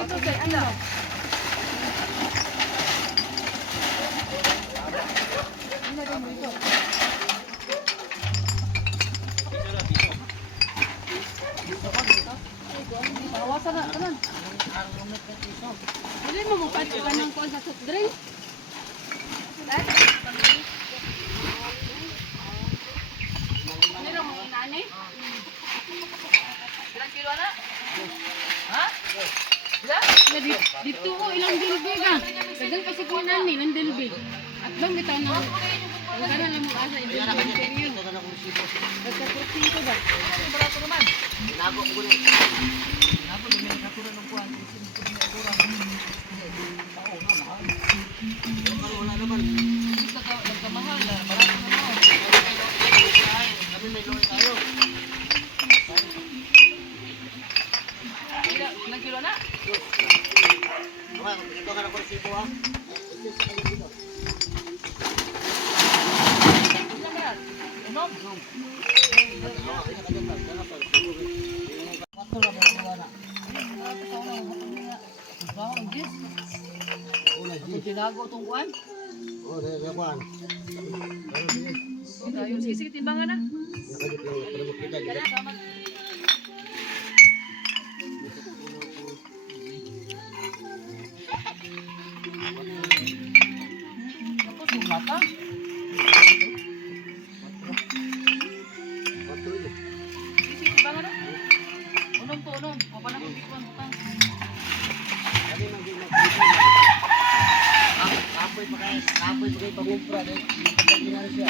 ito sa ano. Bawasan na, kanan. Dili mo magpalit ka ng kuwan sa soft drink. Ano mo inani? Ilang kilo na? Ha? Dito ko ilang dilbig ah. Dagang kasi ko nani, ilang dilbig. At bang bitaw na. Ang kanan lang mo asa i-dilbig period. Nagka-porting ko ba? Barato naman. Tinago ko na. Tinago na may naturan ng kuwan. Isin ko na naturan. Tao na mahal. Wala naman. Nagkamahal na. Barato naman. Kami may loy tayo. Ilang kilo na? Ito ka na ko resibo ha. Ito sa kanya dito. Ilan ba yan? Unom? Unom. Tinago itong kuwan? Oo, kuwan. Sige, timbangan na. Tapos yung mata? Sige, timbangan na. Unom to, unom. O pa na kung di kuwan butang. Kapoy pa kayo pag-umpra dahil magpapagin siya.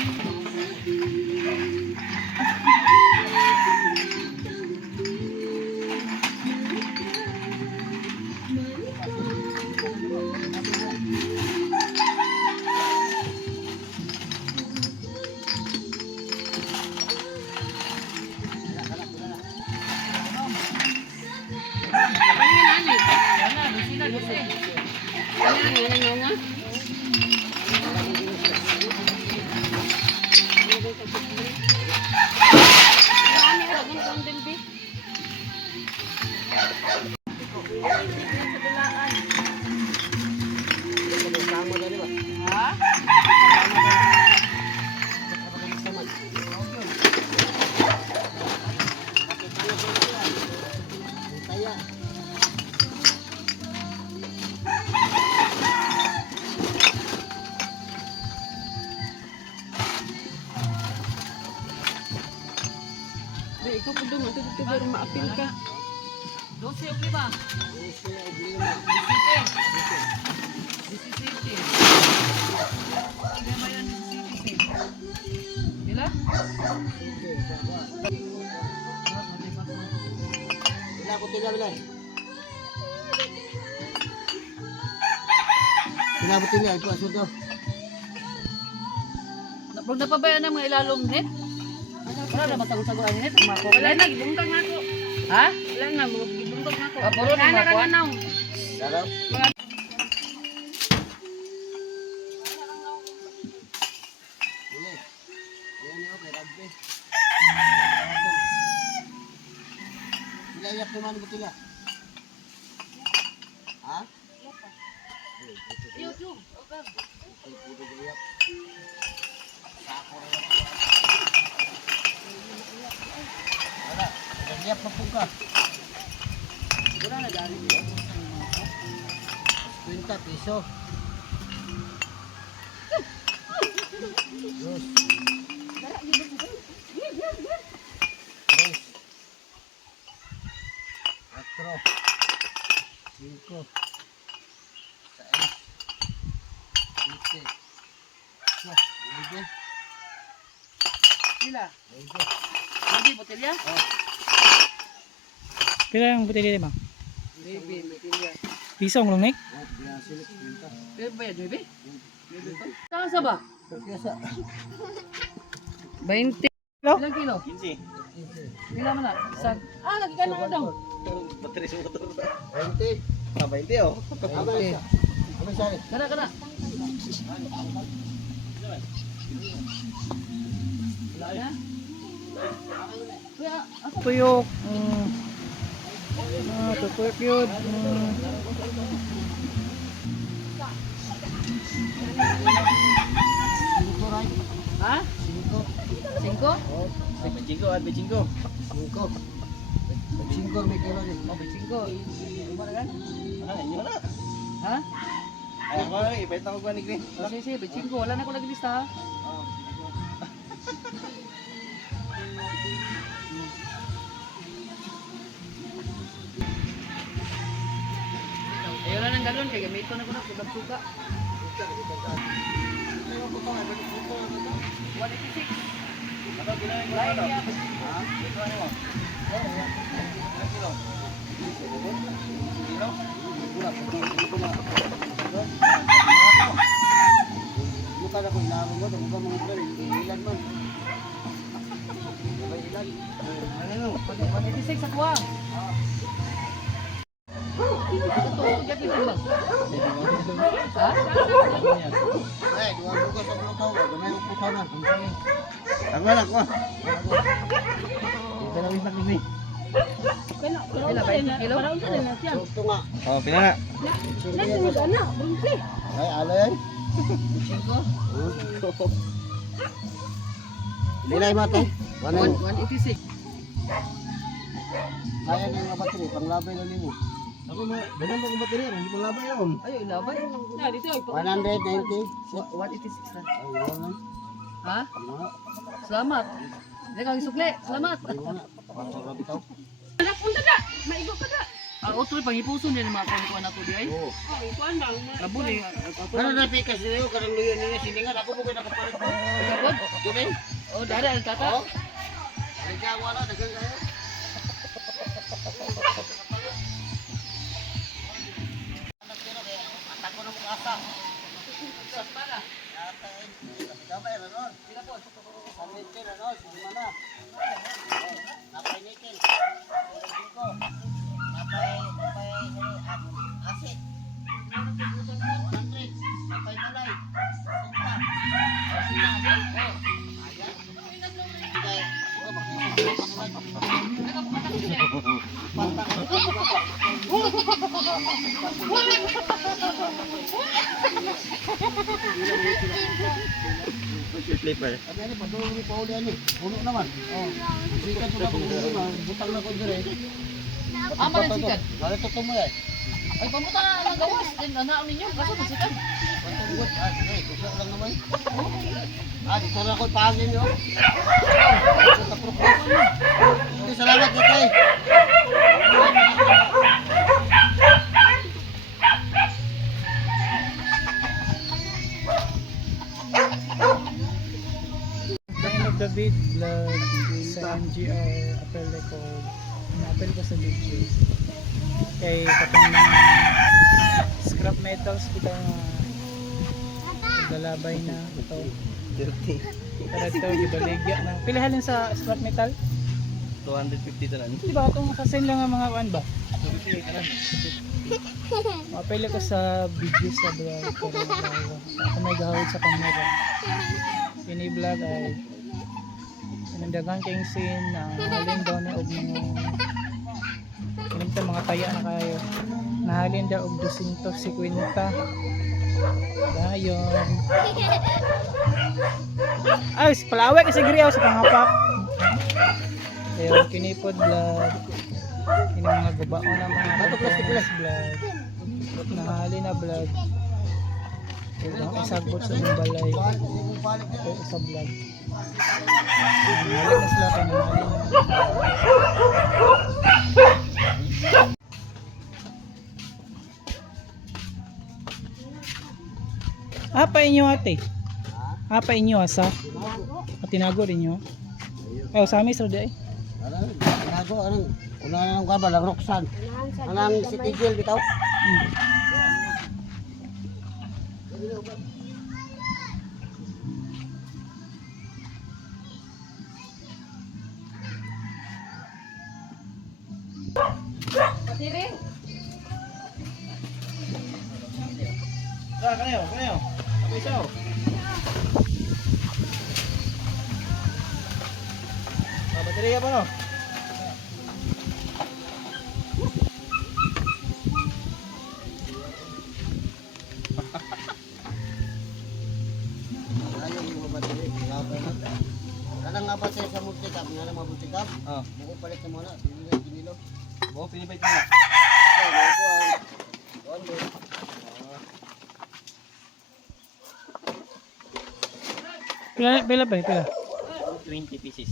Ikaw po doon, ito pero maapil ka. 12 o 5? 12 o 17. 17. Ilan ba yan 17? Ilan? Ilan ko tila bilan? Pinabutin niya, ito asur daw. Pag napabayaan ng mga ilalong net? Wala na matang-taguan net? Wala na, gibungkag na ako. Ha? Wala na, gibungkag na ako. Puro na makuha? Sarap. Ilayak naman mo tila. Ha? YouTube. Okay. Puro ilayak. Sako na yan. Wala. Ilayak pa po ka. Wala na dali niya. 20 piso. Dos. Tres. Cuatro. Cinco. Seis. Siete. Ocho. Nueve. Pila? Hindi, botelya? Pila yung botelya ba? Botelya. Pisong lang nek? Pero ba yan, 9? Kasa ba? Kasa. 20. Kilo? Ilang kilo? 15. Ilan mo na? Isang. Lagi ka na daw. Battery sa motor. 20. 20 oh. 20. Ano sari? Kana. Wala na? Kuya, asa? Tuyok. Super cute. Singko, right? Ha? Singko. 5? Oh, Bejingko at bejingko. singko. Singko, may kilo din. Oh, 5. Luma na kan? Inyo na. Ha? Ay, ako, ibenta ko ba ni Green? Oh, sige, 5. Wala na ko lagi lista ha. Ayaw na ng galon, kaya gamito na ko na kubag suka. 186. Lain niya. Bukan ako ilaro mo, dahil ba mga ito, ilan man. Ilan? Ano? 186 sa kuha. Ito, jacket din ba? Ha? Eh, dua bukas sa pulutan, gamay ng pulutan na. Ang malak mo. Dalawin lang ni. Kailan ba 20 kilo? Ito nga. Oh, pila na. Ay, ala yan. 5? Nilay mate. 186. Kaya nga nga battery, panglabay na nimo. Ako mo, dagan mo kong battery, hindi mo labay yun. Ay, laban. Na, dito. 190. 186 na. Ay, wala. Ha? Wala. Salamat. Hindi kang isukli. Salamat. Wala. Pasarap ito. Anak, punta ka. Maigo ka ka. Otoy, pangipuson din ang mga kuha na to di ay. Oo. Labo ni. Ano na pikas niyo, karang luyo niyo, silingan. Ako po kayo nakapalit mo. Kapag? Tumin? Oh, dada ang tata. Oo. Dagang wala, dagang kayo. Anak pero kaya, atak ko na mong asa. Gamay, Ranon. Sandwich, Ranon. Sumana. Napay nikel. Singko. Napay asit. 100. Napay talay. Sumpa. Ayan. Kaya, Flipper. Abi ani padulong ni Paul ani. Puno naman. Oh. Sikat ko na ko butang na ko dire. Ama rin sikat. Wala to mo ay. Ay, pamuta na ang gawas. Din anak ninyo. Kaso na sikat. Patunggot ay, kusa lang naman. Dito na ko pagin yo. Hindi salamat kay. Time of the beat vlog sa MGR Apple Record. Na-apel ko sa video. Kay katong mga scrap metals kita lalabay na ito. Dirty. Para ito gibaligya na. Pila halin sa scrap metal? 250 tanan. Di ba itong kasin lang ang mga kuan ba? Mapili ko sa video sa vlog pero ako may gahawid sa camera. Ini vlog ay pinandagan kayong scene na halin daw na og mga taya na kayo. Nahalin daw og 250. Dayon. Ay, palaway kasi griyaw sa pangapak. Ayun, kinipod vlog. Ini mga gubaon na mga plastic vlog. Nahali na vlog. Ayun, isagbot sa mga balay. Ito sa vlog. Nahali na sila kayo. Nahali na. Apa inyo ate? Apa inyo asa? Tinago rin nyo? Ay, sa amin sir di ay. Nago anong una nang kabal ang Roxanne. Anang si Tigil bitaw. Patiri. Kanayo. Ako isaw. Baterya pa no? mabutikap. Oh. Buko palit na muna. Pinilay, kinilo. Buo pinibay mo na. So, buko ang... Kuhan mo. Pila ba? Pila? 20 pieces.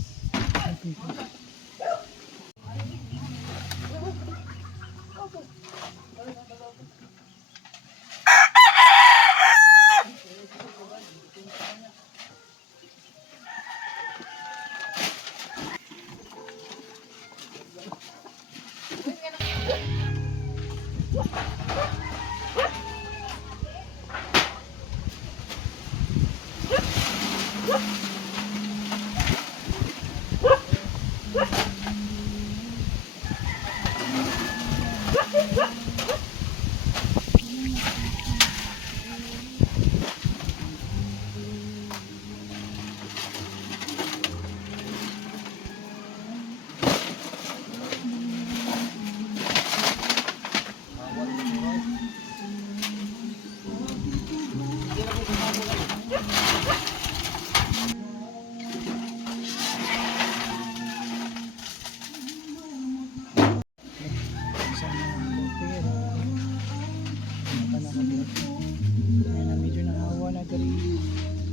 Medyo nahawa na gari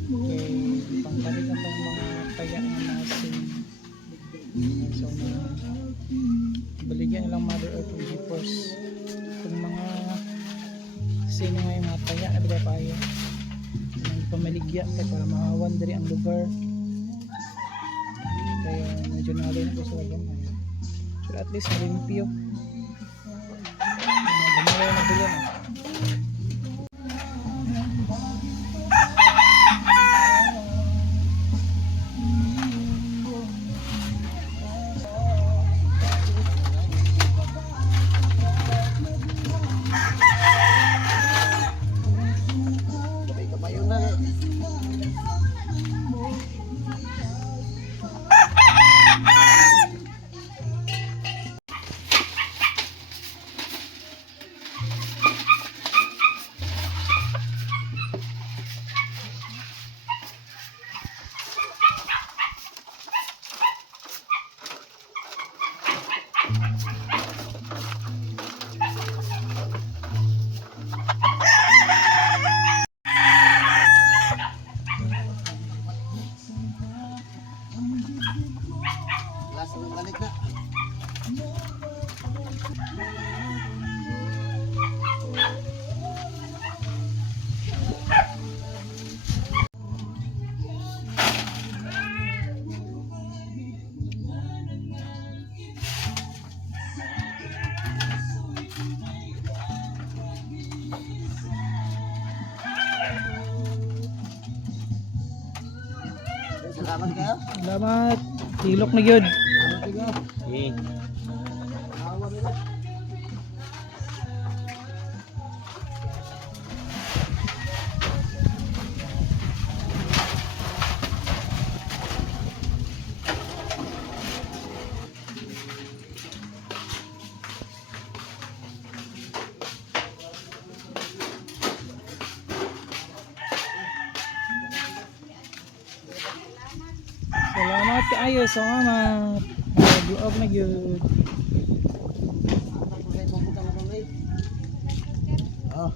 kay pangkalit ang mga paya na nasin. So na baligyan nilang Mother Earth and Jeepers kung mga sino nga yung mga paya na bila payo ng pamaligya kay para maawan dari ang lugar, kaya medyo nalay na ko sa lagang so at least malimpyo gamay na bilyan. Sabay kabayo na eh. Last na balik na. Salamat kayo. Salamat, tilok na gyud. Salamat kayo. Eh. Awa nila. Salamat kaayo, salamat. Duog na gyud. Oh.